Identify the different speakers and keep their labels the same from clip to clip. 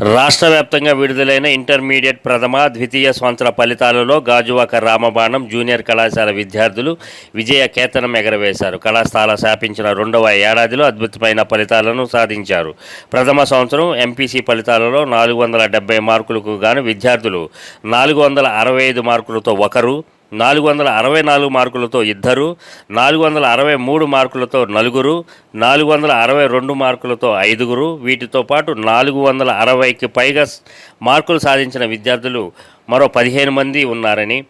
Speaker 1: రాష్ట్ర వ్యాప్తంగా విడుదలైన ఇంటర్మీడియట్ ప్రథమ ద్వితీయ సంవత్సర ఫలితాలలో గాజువాక రామబాణం జూనియర్ కళాశాల విద్యార్థులు విజయ కేతనం ఎగరవేశారు. కళాశాల శాపించిన రెండవ ఏడాదిలో అద్భుతమైన ఫలితాలను సాధించారు. ప్రథమ సంవత్సరం ఎంపీసీ ఫలితాలలో నాలుగు వందల డెబ్బై మార్కులకు గాను విద్యార్థులు నాలుగు వందల అరవై ఐదు మార్కులతో ఒకరు నాలుగు వందల అరవై నాలుగు మార్కులతో ఇద్దరు నాలుగు వందల అరవై మూడు మార్కులతో నలుగురు నాలుగు వందల అరవై రెండు మార్కులతో ఐదుగురు. వీటితో పాటు నాలుగు వందల అరవైకి పైగా మార్కులు సాధించిన విద్యార్థులు మరో పదిహేను మంది ఉన్నారని.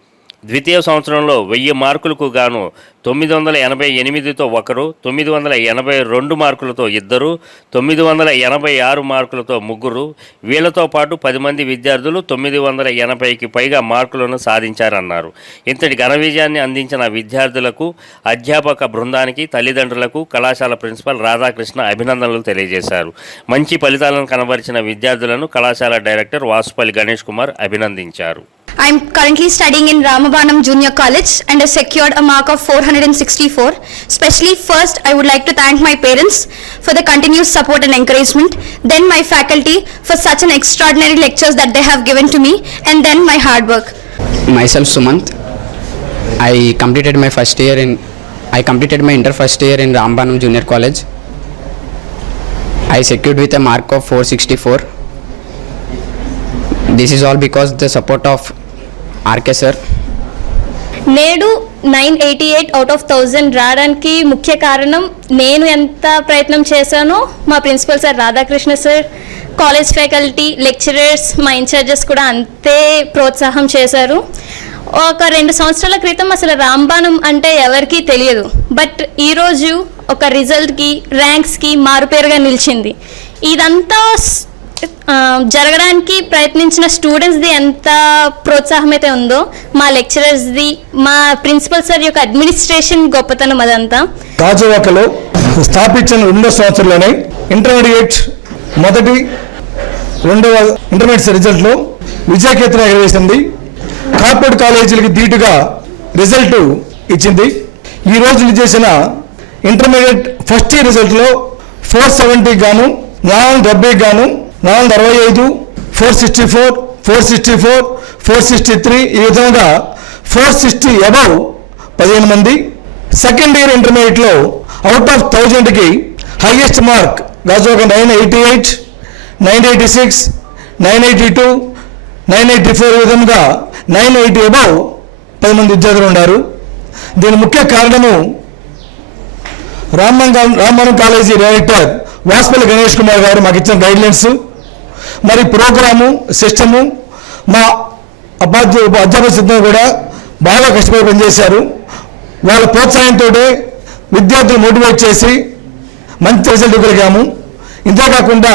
Speaker 1: ద్వితీయ సంవత్సరంలో వెయ్యి మార్కులకు గాను తొమ్మిది వందల ఎనభై ఎనిమిదితో ఒకరు తొమ్మిది వందల ఎనభై రెండు మార్కులతో ఇద్దరు తొమ్మిది వందల ఎనభై ఆరు మార్కులతో ముగ్గురు. వీళ్ళతో పాటు పది మంది విద్యార్థులు తొమ్మిది వందల ఎనభైకి పైగా మార్కులను సాధించారన్నారు. ఇంతటి ఘన విజయాన్ని అందించిన విద్యార్థులకు అధ్యాపక బృందానికి తల్లిదండ్రులకు కళాశాల ప్రిన్సిపల్ రాధాకృష్ణ అభినందనలు తెలియజేశారు. మంచి ఫలితాలను కనబరిచిన విద్యార్థులను కళాశాల డైరెక్టర్ వాసుపల్లి గణేష్ కుమార్ అభినందించారు.
Speaker 2: I'm currently studying in Ramabanam Junior College and have secured a mark of 464. Especially first, I would like to thank my parents for the continuous support and encouragement, then my faculty for such an extraordinary lectures that they have given to me, and then my hard work.
Speaker 3: myself sumant i completed my first year in i completed my inter first year in rambanam junior college. I secured with a mark of 464 this is all because the support of rk sir
Speaker 4: నేడు nine eighty eight out of thousand రావడానికి ముఖ్య కారణం నేను ఎంత ప్రయత్నం చేశానో మా principal sir Radhakrishna sir college faculty lecturers మా ఇన్ఛార్జెస్ కూడా అంతే ప్రోత్సాహం చేశారు. ఒక రెండు సంవత్సరాల క్రితం అసలు రాంబాణం అంటే ఎవరికీ తెలియదు. బట్ ఈరోజు ఒక రిజల్ట్కి ర్యాంక్స్కి మారుపేరుగా నిలిచింది. ఇదంతా జరగడానికి ప్రయత్నించిన స్టూడెంట్స్ది ఎంత ప్రోత్సాహం అయితే ఉందో మా లెక్చరర్స్ది మా ప్రిన్సిపల్ సార్ యొక్క అడ్మినిస్ట్రేషన్ గొప్పతనం అదంతా.
Speaker 5: గాజువాకలో స్థాపించిన రెండో సంవత్సరంలోనే ఇంటర్మీడియట్ మొదటి రెండవ ఇంటర్మీడియట్ రిజల్ట్లో విజయకేతన ఎగరవేసింది. కార్పొరేట్ కాలేజీలకి ధీటుగా రిజల్ట్ ఇచ్చింది. ఈ రోజు చేసిన ఇంటర్మీడియట్ ఫస్ట్ ఇయర్ రిజల్ట్లో ఫోర్ సెవెంటీకి గాను నాలుగు వందల డెబ్బైకి గాను నాలుగు వందల అరవై ఐదు four sixty four four sixty four four sixty three ఈ విధంగా ఫోర్ సిక్స్టీ అబవ్ పదిహేను మంది. సెకండ్ ఇయర్ ఇంటర్మీడియట్లో అవుట్ ఆఫ్ థౌజండ్కి highest mark Gajuwaka nine eighty eight nine eighty six nine eighty two nine eighty four ఈ విధంగా nine eighty above పది మంది విద్యార్థులు ఉన్నారు. దీని ముఖ్య కారణము రామ్మన్ రామ్మనం కాలేజీ డైరెక్టర్ వాస్పల్లి గణేష్ కుమార్ గారు మాకు ఇచ్చిన గైడ్లైన్స్. మరి ప్రోగ్రాము సిస్టము మా అపాధ్య అధ్యాపక సిద్ధం కూడా బాగా కష్టపడి పనిచేశారు. వాళ్ళ ప్రోత్సాహంతో విద్యార్థులు మోటివేట్ చేసి మంచి రిజల్ట్ ఇవ్వగలిగాము. ఇంతేకాకుండా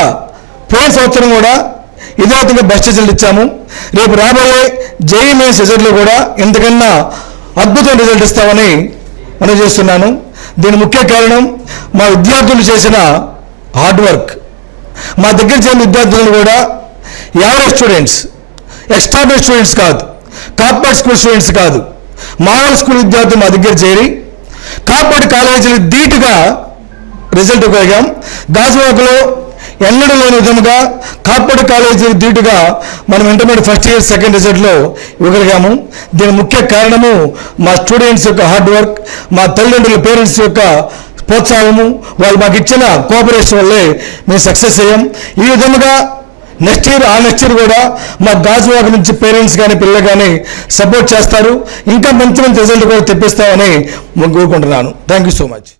Speaker 5: పోయిన సంవత్సరం కూడా ఇదే విధంగా బెస్ట్ రిజల్ట్ ఇచ్చాము. రేపు రాబోయే జేఈ మెయిన్స్ రిజల్ట్లో కూడా ఇంతకన్నా అద్భుతం రిజల్ట్ ఇస్తామని మనం చేస్తున్నాను. దీని ముఖ్య కారణం మా విద్యార్థులు చేసిన హార్డ్ వర్క్. మా దగ్గర చేరిన విద్యార్థులను కూడా యావరేజ్ స్టూడెంట్స్ ఎక్స్ట్రాడనరీ స్టూడెంట్స్ కాదు. కార్పొరేట్ స్కూల్ స్టూడెంట్స్ కాదు. మామూలు స్కూల్ విద్యార్థులు మా దగ్గర చేరి కార్పొరేట్ కాలేజీలు ధీటుగా రిజల్ట్ ఉపయోగం గాజువాకలో ఎన్నడూ లేని విధముగా కార్పొరేట్ కాలేజీలు ధీటుగా మనం ఇంటర్మీడియట్ ఫస్ట్ ఇయర్ సెకండ్ రిజల్ట్లో ఇవ్వగలిగాము. దీని ముఖ్య కారణము మా స్టూడెంట్స్ యొక్క హార్డ్ వర్క్ మా తల్లిదండ్రుల పేరెంట్స్ యొక్క ప్రోత్సాహము. వాళ్ళు మాకు ఇచ్చిన కోఆపరేషన్ వల్లే మేము సక్సెస్ అయ్యాం. ఈ విధంగా నెక్స్ట్ ఇయర్ ఆ నెక్స్ట్ ఇయర్ కూడా మా గాజువాక నుంచి పేరెంట్స్ కానీ పిల్లలు కానీ సపోర్ట్ చేస్తారు. ఇంకా మంచి మంచి రిజల్ట్ కూడా తెప్పిస్తామని కోరుకుంటున్నాను. Thank you so much